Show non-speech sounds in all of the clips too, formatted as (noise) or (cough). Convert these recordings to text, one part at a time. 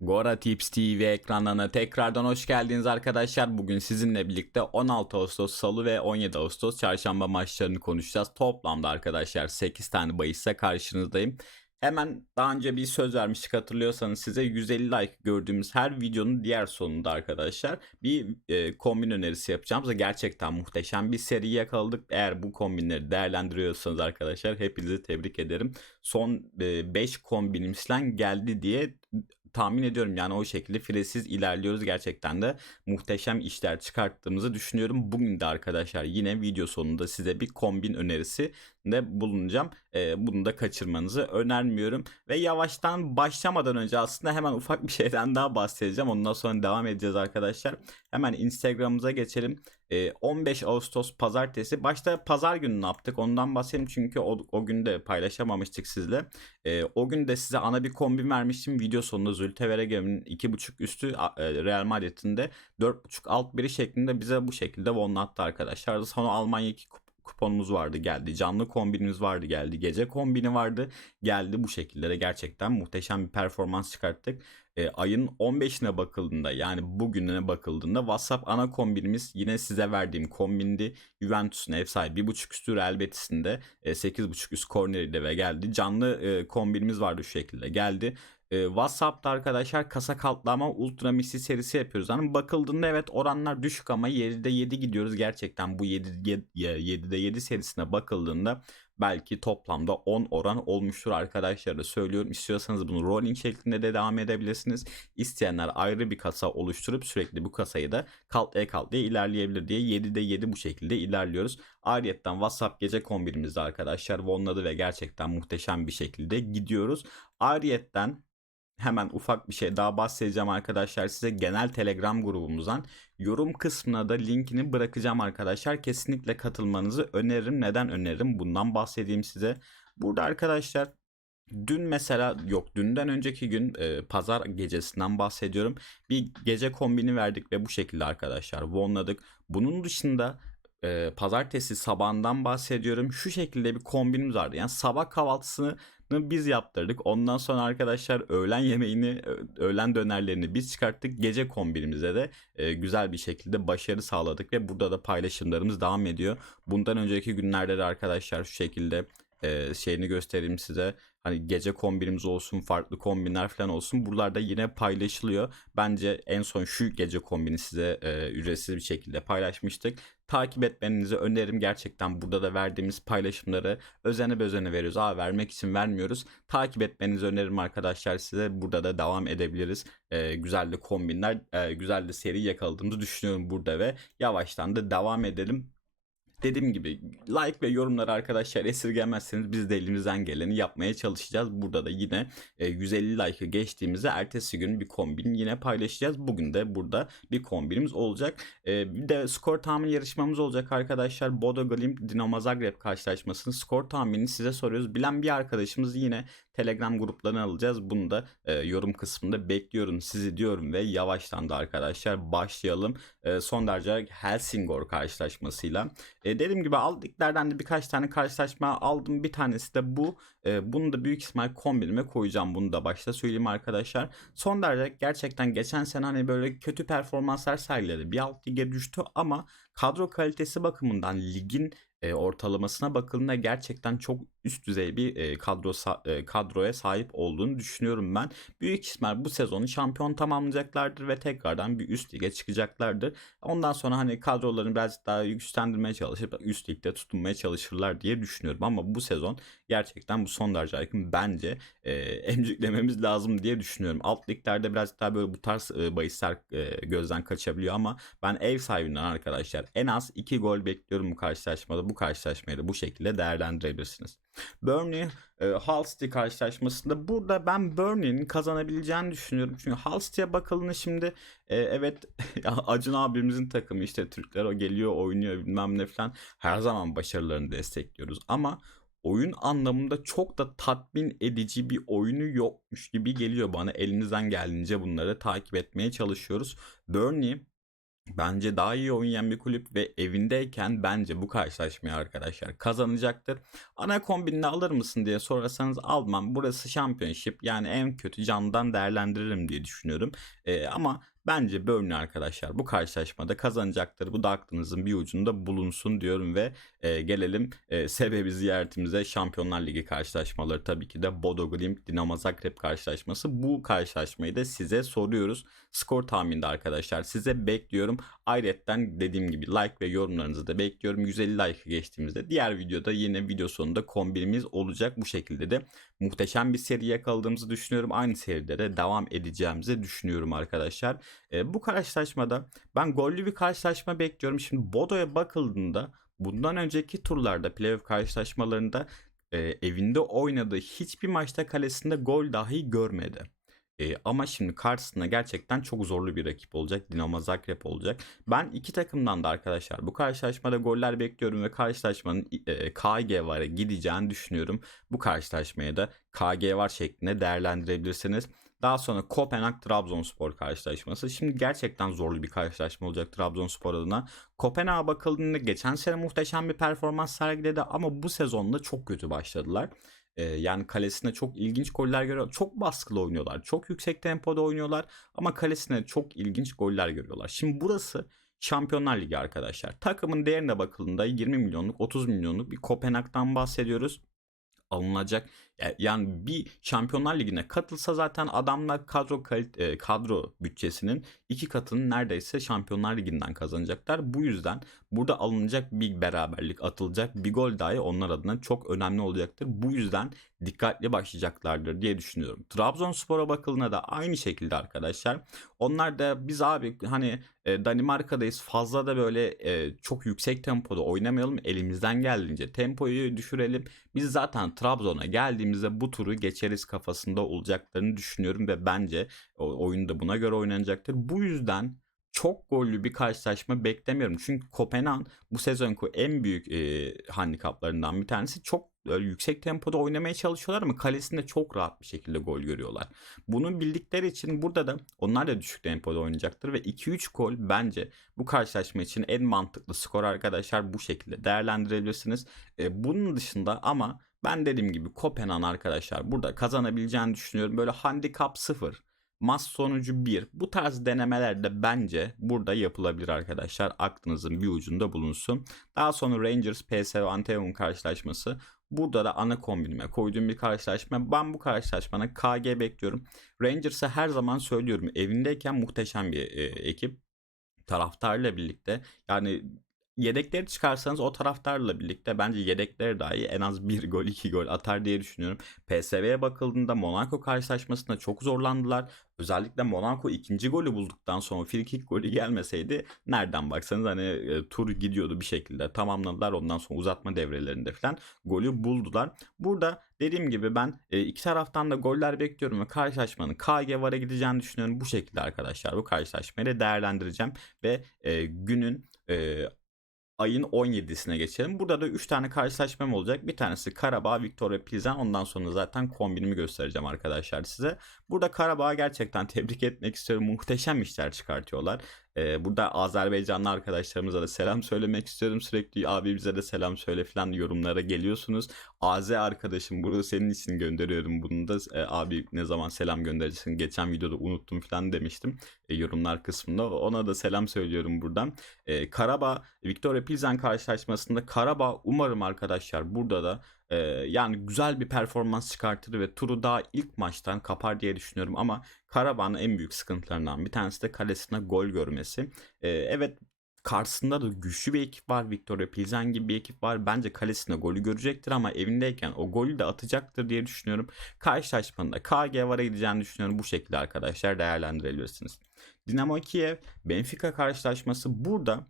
Gora Tips TV ekranlarına tekrardan hoş geldiniz arkadaşlar. Bugün sizinle birlikte 16 Ağustos Salı ve 17 Ağustos Çarşamba maçlarını konuşacağız. Toplamda arkadaşlar 8 tane bahisle karşınızdayım. Hemen daha önce bir söz vermiştik hatırlıyorsanız size 150 like gördüğümüz her videonun diğer sonunda arkadaşlar bir e, kombin önerisi yapacağım. Gerçekten muhteşem bir seri yakaladık. Eğer bu kombinleri değerlendiriyorsanız arkadaşlar hepinizi tebrik ederim. Son 5 e, kombinimizden geldi diye tahmin ediyorum yani o şekilde firesiz ilerliyoruz gerçekten de muhteşem işler çıkarttığımızı düşünüyorum. Bugün de arkadaşlar yine video sonunda size bir kombin önerisi de bulunacağım. E, bunu da kaçırmanızı önermiyorum. Ve yavaştan başlamadan önce aslında hemen ufak bir şeyden daha bahsedeceğim. Ondan sonra devam edeceğiz arkadaşlar. Hemen Instagram'ımıza geçelim. E, 15 Ağustos pazartesi. Başta pazar günü ne yaptık? Ondan bahsedeyim çünkü o, o gün de paylaşamamıştık sizle. E, o gün de size ana bir kombin vermiştim. Video sonunda Zülte Veregem'in 2.5 üstü e, Real Madrid'in de 4.5 alt biri şeklinde bize bu şekilde vonlattı arkadaşlar. Sonra Almanya 2 kuponumuz vardı geldi. Canlı kombinimiz vardı geldi. Gece kombini vardı geldi. Bu şekilde de gerçekten muhteşem bir performans çıkarttık. E, ayın 15'ine bakıldığında yani bugününe bakıldığında WhatsApp ana kombinimiz yine size verdiğim kombindi. Juventus'un ev sahibi 1.5 üstü Real Betis'inde e, 8.5 üst korneriyle ve geldi. Canlı e, kombinimiz vardı şu şekilde geldi e, WhatsApp'ta arkadaşlar kasa katlama ultra misli serisi yapıyoruz. Hani bakıldığında evet oranlar düşük ama 7'de 7 gidiyoruz. Gerçekten bu 7, 7, 7'de 7 serisine bakıldığında belki toplamda 10 oran olmuştur arkadaşlar da söylüyorum. İstiyorsanız bunu rolling şeklinde de devam edebilirsiniz. İsteyenler ayrı bir kasa oluşturup sürekli bu kasayı da kaltlaya kaltlaya ilerleyebilir diye 7'de 7 bu şekilde ilerliyoruz. Ayrıyetten WhatsApp gece kombinimizde arkadaşlar vonladı ve gerçekten muhteşem bir şekilde gidiyoruz. Ayrıyetten hemen ufak bir şey daha bahsedeceğim arkadaşlar size genel telegram grubumuzdan. Yorum kısmına da linkini bırakacağım arkadaşlar. Kesinlikle katılmanızı öneririm. Neden öneririm? Bundan bahsedeyim size. Burada arkadaşlar Dün mesela yok dünden önceki gün e, pazar gecesinden bahsediyorum. Bir gece kombini verdik ve bu şekilde arkadaşlar vonladık. Bunun dışında e, pazartesi sabahından bahsediyorum. Şu şekilde bir kombinimiz vardı. Yani sabah kahvaltısını biz yaptırdık. Ondan sonra arkadaşlar öğlen yemeğini, öğlen dönerlerini biz çıkarttık. Gece kombinimize de e, güzel bir şekilde başarı sağladık ve burada da paylaşımlarımız devam ediyor. Bundan önceki günlerde de arkadaşlar şu şekilde e, şeyini göstereyim size. Hani gece kombinimiz olsun, farklı kombinler falan olsun. Buralarda yine paylaşılıyor. Bence en son şu gece kombini size e, ücretsiz bir şekilde paylaşmıştık. Takip etmenizi öneririm. Gerçekten burada da verdiğimiz paylaşımları özene bezene veriyoruz. Aa vermek için vermiyoruz. Takip etmenizi öneririm arkadaşlar size. Burada da devam edebiliriz. E, güzel de kombinler, e, güzel de seri yakaladığımızı düşünüyorum burada ve yavaştan da devam edelim dediğim gibi like ve yorumları arkadaşlar esirgemezseniz biz de elimizden geleni yapmaya çalışacağız. Burada da yine 150 e, like'ı geçtiğimizde ertesi gün bir kombin yine paylaşacağız. Bugün de burada bir kombinimiz olacak. E, bir de skor tahmin yarışmamız olacak arkadaşlar. Bodo Glimt Dinamo Zagreb karşılaşmasının skor tahminini size soruyoruz. Bilen bir arkadaşımız yine Telegram gruplarını alacağız. Bunu da e, yorum kısmında bekliyorum sizi diyorum ve yavaştan da arkadaşlar başlayalım. E, son derece Helsingor karşılaşmasıyla. E, dediğim gibi aldıklardan da birkaç tane karşılaşma aldım. Bir tanesi de bu. E, bunu da büyük ihtimal kombinime koyacağım. Bunu da başta söyleyeyim arkadaşlar. Son derece gerçekten geçen sene hani böyle kötü performanslar sergiledi. Bir alt lige düştü ama kadro kalitesi bakımından ligin e, ortalamasına bakıldığında gerçekten çok üst düzey bir kadro kadroya sahip olduğunu düşünüyorum ben. Büyük ihtimal bu sezonu şampiyon tamamlayacaklardır ve tekrardan bir üst lige çıkacaklardır. Ondan sonra hani kadrolarını biraz daha güçlendirmeye çalışıp üst ligde tutunmaya çalışırlar diye düşünüyorum. Ama bu sezon gerçekten bu son derece yakın bence e, emciklememiz lazım diye düşünüyorum. Alt liglerde biraz daha böyle bu tarz e, bahisler e, gözden kaçabiliyor ama ben ev sahibinden arkadaşlar en az 2 gol bekliyorum bu karşılaşmada. Bu karşılaşmayı da bu şekilde değerlendirebilirsiniz. Burnley e, Hull City karşılaşmasında burada ben Burnley'nin kazanabileceğini düşünüyorum. Çünkü Hull City'ye bakıldığında şimdi e, evet (laughs) Acun abimizin takımı işte Türkler o geliyor oynuyor bilmem ne falan her zaman başarılarını destekliyoruz ama oyun anlamında çok da tatmin edici bir oyunu yokmuş gibi geliyor bana. Elimizden geldiğince bunları takip etmeye çalışıyoruz. Burnley Bence daha iyi oynayan bir kulüp ve evindeyken bence bu karşılaşmayı arkadaşlar kazanacaktır. Ana kombinini alır mısın diye sorarsanız almam. Burası şampiyonship yani en kötü candan değerlendiririm diye düşünüyorum. Ee, ama bence Burnley arkadaşlar bu karşılaşmada kazanacaktır. Bu da aklınızın bir ucunda bulunsun diyorum ve e, gelelim e, sebebi ziyaretimize Şampiyonlar Ligi karşılaşmaları tabii ki de Bodo Glimt Dinamo Zagreb karşılaşması. Bu karşılaşmayı da size soruyoruz. Skor tahminde arkadaşlar size bekliyorum. Ayrıca dediğim gibi like ve yorumlarınızı da bekliyorum. 150 like geçtiğimizde diğer videoda yine video sonunda kombinimiz olacak. Bu şekilde de muhteşem bir seri yakaladığımızı düşünüyorum. Aynı seride de devam edeceğimizi düşünüyorum arkadaşlar. E, bu karşılaşmada ben gollü bir karşılaşma bekliyorum. Şimdi Bodo'ya bakıldığında bundan önceki turlarda playoff karşılaşmalarında e, evinde oynadığı hiçbir maçta kalesinde gol dahi görmedi. E, ama şimdi karşısında gerçekten çok zorlu bir rakip olacak. Dinamo Zagreb olacak. Ben iki takımdan da arkadaşlar bu karşılaşmada goller bekliyorum ve karşılaşmanın e, KG var'a gideceğini düşünüyorum. Bu karşılaşmaya da KG var şeklinde değerlendirebilirsiniz. Daha sonra Kopenhag Trabzonspor karşılaşması. Şimdi gerçekten zorlu bir karşılaşma olacak Trabzonspor adına. Kopenhag'a bakıldığında geçen sene muhteşem bir performans sergiledi ama bu sezonda çok kötü başladılar. Ee, yani kalesine çok ilginç goller görüyorlar. Çok baskılı oynuyorlar. Çok yüksek tempoda oynuyorlar ama kalesine çok ilginç goller görüyorlar. Şimdi burası Şampiyonlar Ligi arkadaşlar. Takımın değerine bakıldığında 20 milyonluk 30 milyonluk bir Kopenhag'dan bahsediyoruz alınacak. Yani bir Şampiyonlar Ligi'ne katılsa zaten adamlar kadro kalite, kadro bütçesinin iki katını neredeyse Şampiyonlar Ligi'nden kazanacaklar. Bu yüzden burada alınacak bir beraberlik atılacak bir gol dahi onlar adına çok önemli olacaktır. Bu yüzden dikkatli başlayacaklardır diye düşünüyorum. Trabzonspor'a bakıldığında da aynı şekilde arkadaşlar. Onlar da biz abi hani e, Danimarka'dayız fazla da böyle e, çok yüksek tempoda oynamayalım. Elimizden geldiğince tempoyu düşürelim. Biz zaten Trabzon'a geldiğimizde bu turu geçeriz kafasında olacaklarını düşünüyorum ve bence oyun da buna göre oynanacaktır. Bu yüzden çok gollü bir karşılaşma beklemiyorum. Çünkü Kopenhag bu sezonku en büyük e, handikaplarından bir tanesi. Çok yüksek tempoda oynamaya çalışıyorlar ama kalesinde çok rahat bir şekilde gol görüyorlar. Bunu bildikleri için burada da onlar da düşük tempoda oynayacaktır ve 2-3 gol bence bu karşılaşma için en mantıklı skor arkadaşlar bu şekilde değerlendirebilirsiniz. E, bunun dışında ama ben dediğim gibi Kopenhag arkadaşlar burada kazanabileceğini düşünüyorum. Böyle handikap 0 Mas sonucu 1. Bu tarz denemeler de bence burada yapılabilir arkadaşlar. Aklınızın bir ucunda bulunsun. Daha sonra Rangers PSV Eindhoven karşılaşması. Burada da ana kombinime koyduğum bir karşılaşma. Ben bu karşılaşmanın KG bekliyorum. Rangers'ı her zaman söylüyorum. Evindeyken muhteşem bir e, ekip taraftarla birlikte yani yedekleri çıkarsanız o taraftarla birlikte bence yedekleri dahi en az bir gol iki gol atar diye düşünüyorum. PSV'ye bakıldığında Monaco karşılaşmasında çok zorlandılar. Özellikle Monaco ikinci golü bulduktan sonra frikik golü gelmeseydi nereden baksanız hani e, tur gidiyordu bir şekilde tamamladılar. Ondan sonra uzatma devrelerinde falan golü buldular. Burada dediğim gibi ben e, iki taraftan da goller bekliyorum ve karşılaşmanın KG VAR'a gideceğini düşünüyorum. Bu şekilde arkadaşlar bu karşılaşmayı da değerlendireceğim ve e, günün e, ayın 17'sine geçelim. Burada da 3 tane karşılaşmam olacak. Bir tanesi Karabağ, Victoria Pilsen. Ondan sonra zaten kombinimi göstereceğim arkadaşlar size. Burada Karabağ'ı gerçekten (laughs) tebrik etmek istiyorum. Muhteşem işler çıkartıyorlar. Ee, burada Azerbaycanlı arkadaşlarımıza da selam söylemek istiyorum. Sürekli abi bize de selam söyle falan yorumlara geliyorsunuz. AZ arkadaşım burada senin için gönderiyorum bunu da. E, abi ne zaman selam göndereceksin? Geçen videoda unuttum falan demiştim e, yorumlar kısmında. Ona da selam söylüyorum buradan. E, Karabağ Victoria Pilsen karşılaşmasında Karabağ umarım arkadaşlar burada da ee, yani güzel bir performans çıkartır ve turu daha ilk maçtan kapar diye düşünüyorum ama Karabağ'ın en büyük sıkıntılarından bir tanesi de kalesine gol görmesi. Ee, evet karşısında da güçlü bir ekip var. Victoria Pilsen gibi bir ekip var. Bence kalesine golü görecektir ama evindeyken o golü de atacaktır diye düşünüyorum. Karşılaşmanın KG VAR'a gideceğini düşünüyorum. Bu şekilde arkadaşlar değerlendirebilirsiniz. Dinamo Kiev Benfica karşılaşması burada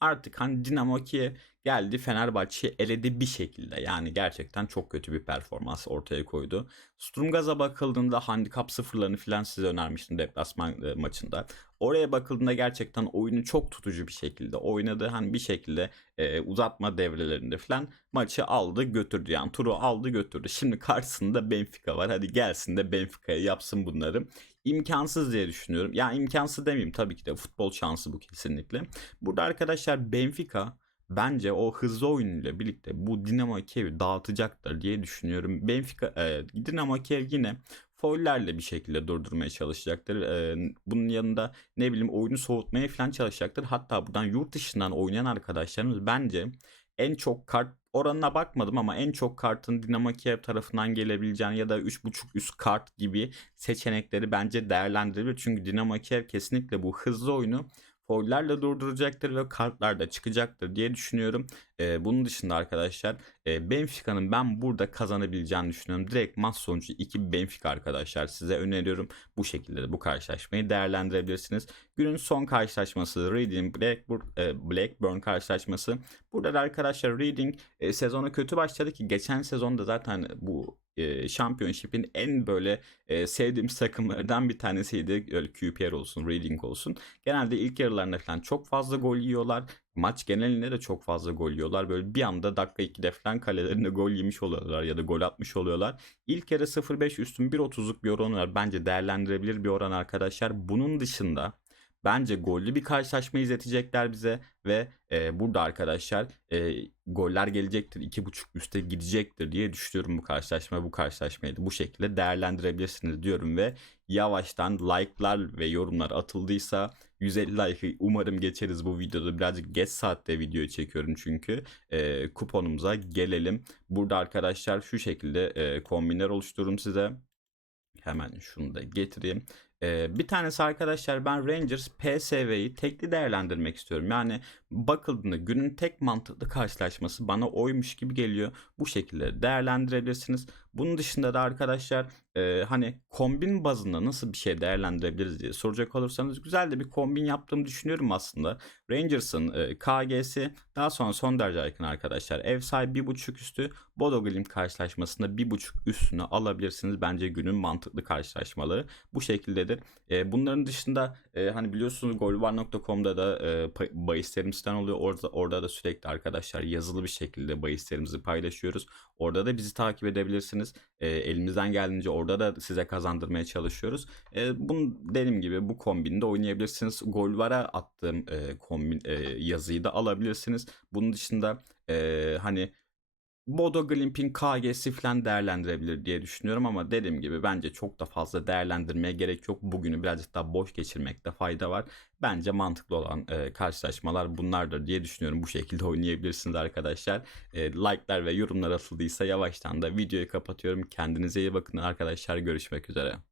artık hani Dinamo Kiev geldi Fenerbahçe'yi eledi bir şekilde. Yani gerçekten çok kötü bir performans ortaya koydu. Sturmgaz'a bakıldığında handikap sıfırlarını falan size önermiştim deplasman e, maçında. Oraya bakıldığında gerçekten oyunu çok tutucu bir şekilde oynadı. Hani bir şekilde e, uzatma devrelerinde falan maçı aldı götürdü. Yani turu aldı götürdü. Şimdi karşısında Benfica var. Hadi gelsin de Benfica'ya yapsın bunları. İmkansız diye düşünüyorum. Ya imkansız demeyeyim tabii ki de futbol şansı bu kesinlikle. Burada arkadaşlar Benfica bence o hızlı oyunuyla birlikte bu Dinamo Kiev'i dağıtacaktır diye düşünüyorum. Benfica, e, Dinamo Kiev yine foullerle bir şekilde durdurmaya çalışacaktır. E, bunun yanında ne bileyim oyunu soğutmaya falan çalışacaktır. Hatta buradan yurt dışından oynayan arkadaşlarımız bence en çok kart oranına bakmadım ama en çok kartın Dinamo Kiev tarafından gelebileceğini ya da 3.5 üst kart gibi seçenekleri bence değerlendirilir. Çünkü Dinamo Kiev kesinlikle bu hızlı oyunu foullerle durduracaktır ve kartlar da çıkacaktır diye düşünüyorum. Ee, bunun dışında arkadaşlar e, Benfica'nın ben burada kazanabileceğini düşünüyorum. Direkt maç sonucu 2 Benfica arkadaşlar size öneriyorum. Bu şekilde de bu karşılaşmayı değerlendirebilirsiniz. Günün son karşılaşması Reading Blackburn, e, Blackburn karşılaşması. Burada da arkadaşlar Reading e, sezona kötü başladı ki geçen sezonda zaten bu e, Championship'in en böyle e, sevdiğim takımlardan bir tanesiydi. Öyle QPR olsun, Reading olsun. Genelde ilk yarılarında falan çok fazla gol yiyorlar. Maç genelinde de çok fazla gol yiyorlar. Böyle bir anda dakika 2'de falan kalelerinde gol yemiş oluyorlar ya da gol atmış oluyorlar. İlk yarı 0.5 üstün 1.30'luk bir oran var. Bence değerlendirebilir bir oran arkadaşlar. Bunun dışında Bence gollü bir karşılaşma izletecekler bize ve e, burada arkadaşlar e, goller gelecektir. 2.5 üste gidecektir diye düşünüyorum bu karşılaşma. Bu karşılaşmayı da bu şekilde değerlendirebilirsiniz diyorum ve yavaştan like'lar ve yorumlar atıldıysa 150 like'ı umarım geçeriz bu videoda. Birazcık geç saatte video çekiyorum çünkü. E, kuponumuza gelelim. Burada arkadaşlar şu şekilde e, kombinler oluştururum size. Hemen şunu da getireyim. Ee, bir tanesi arkadaşlar ben Rangers PSV'yi tekli değerlendirmek istiyorum. Yani bakıldığında günün tek mantıklı karşılaşması bana oymuş gibi geliyor. Bu şekilde değerlendirebilirsiniz. Bunun dışında da arkadaşlar e, hani kombin bazında nasıl bir şey değerlendirebiliriz diye soracak olursanız güzel de bir kombin yaptığımı düşünüyorum aslında. Rangers'ın e, KG'si daha sonra son derece yakın arkadaşlar. Ev sahibi 1.5 üstü Bodo Glimt karşılaşmasında 1.5 üstünü alabilirsiniz. Bence günün mantıklı karşılaşmaları bu şekildedir. E, bunların dışında e, hani biliyorsunuz golvar.com'da da e, bahislerim siten oluyor. Orada, orada da sürekli arkadaşlar yazılı bir şekilde bahislerimizi paylaşıyoruz. Orada da bizi takip edebilirsiniz. E, elimizden geldiğince orada da size kazandırmaya çalışıyoruz. E, bunu dediğim gibi bu kombinde oynayabilirsiniz. Golvara attığım e, kombin e, yazıyı da alabilirsiniz. Bunun dışında e, hani Bodo Glimt'in KG'si falan değerlendirebilir diye düşünüyorum ama dediğim gibi bence çok da fazla değerlendirmeye gerek yok. Bugünü birazcık daha boş geçirmekte fayda var. Bence mantıklı olan e, karşılaşmalar bunlardır diye düşünüyorum. Bu şekilde (laughs) oynayabilirsiniz arkadaşlar. E, like'lar ve yorumlar atıldıysa yavaştan da videoyu kapatıyorum. Kendinize iyi bakın arkadaşlar. Görüşmek üzere.